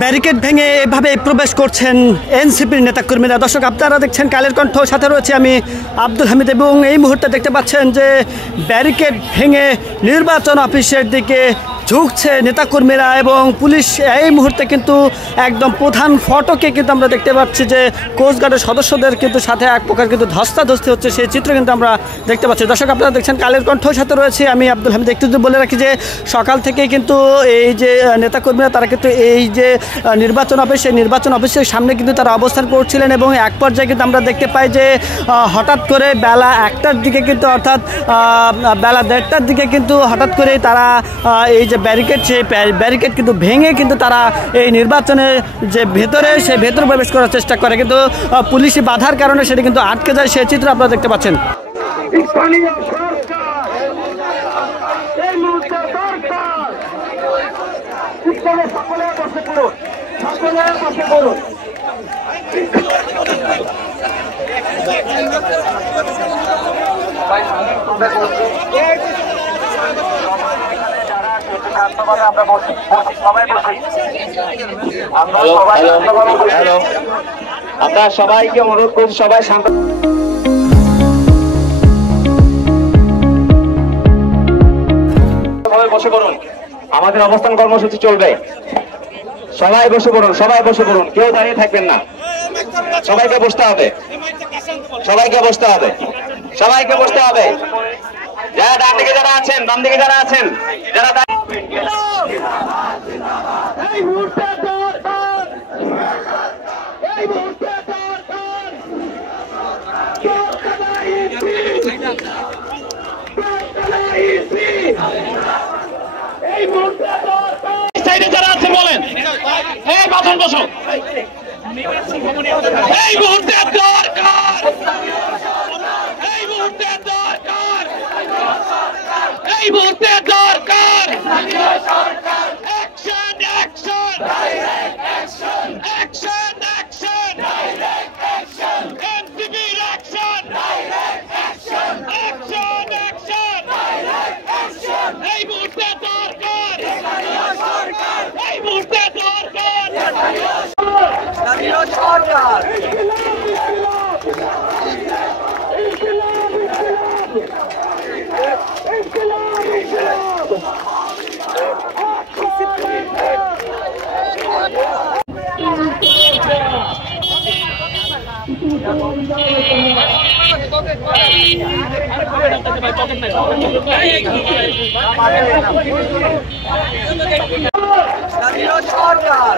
Barricade ভেঙে এভাবে প্রবেশ করছেন এনসিপির নেতাকর্মীরা। দর্শক, আপনারা দেখছেন কালের কণ্ঠ, সাথে রয়েছে আমি আব্দুল হামিদ, এবং এই মুহূর্তে দেখতে পাচ্ছেন যে ব্যারিকেড ভেঙে নির্বাচন অফিসের দিকে ঝুঁকছে নেতাকর্মীরা এবং পুলিশ। এই মুহূর্তে কিন্তু একদম প্রধান ফটকে কিন্তু আমরা দেখতে পাচ্ছি যে কোস্টগার্ডের সদস্যদের কিন্তু সাথে এক প্রকার কিন্তু ধস্তাধস্তি হচ্ছে, সেই চিত্র কিন্তু আমরা দেখতে পাচ্ছি। দর্শক, আপনারা দেখছেন কালের কণ্ঠ, সাথে রয়েছে আমি আব্দুল হামিদ। একটু বলে রাখি যে সকাল থেকেই কিন্তু এই যে নেতাকর্মীরা তারা কিন্তু এই যে নির্বাচন অফিস, সেই নির্বাচন অফিসের সামনে কিন্তু তারা অবস্থান করছিলেন এবং এক পর্যায়ে কিন্তু আমরা দেখতে পাই যে হঠাৎ করে বেলা 1টার দিকে কিন্তু, অর্থাৎ বেলা 1:30টার দিকে কিন্তু হঠাৎ করে তারা এই যে ব্যারিকেড, সেই ব্যারিকেড কিন্তু ভেঙে কিন্তু তারা এই নির্বাচনের যে ভেতরে, সেই ভেতরে প্রবেশ করার চেষ্টা করে, কিন্তু পুলিশি বাধার কারণে সেটা কিন্তু আটকে যায়। সেই চিত্র আপনারা দেখতে পাচ্ছেন। আপনারা সবাইকে অনুরোধ করছি, সবাই শান্ত বসে পড়ুন। আমাদের অবস্থান কর্মসূচি চলবে, সবাই বসে পড়ুন, সবাই বসে পড়ুন, কেউ দাঁড়িয়ে থাকবেন না, সবাইকে বসতে হবে, সবাইকে বসতে হবে, সবাইকে বসতে হবে। যারা ডান দিকে যারা আছেন, বাম দিকে যারা আছেন, যারা যারা আছেন বলেন, এই বাথন বসো, এই মুহূর্তে দরকার, এই মুহূর্তে দরকার, এই মুহূর্তে দরকার action, action, action, action, action, এনসিপির অ্যাকশন, অ্যাকশন, অ্যাকশন, এই মুহূর্তে দরকার, এই মুহূর্তে দরকার জাতীয় সরকার। জাতীয় সরকার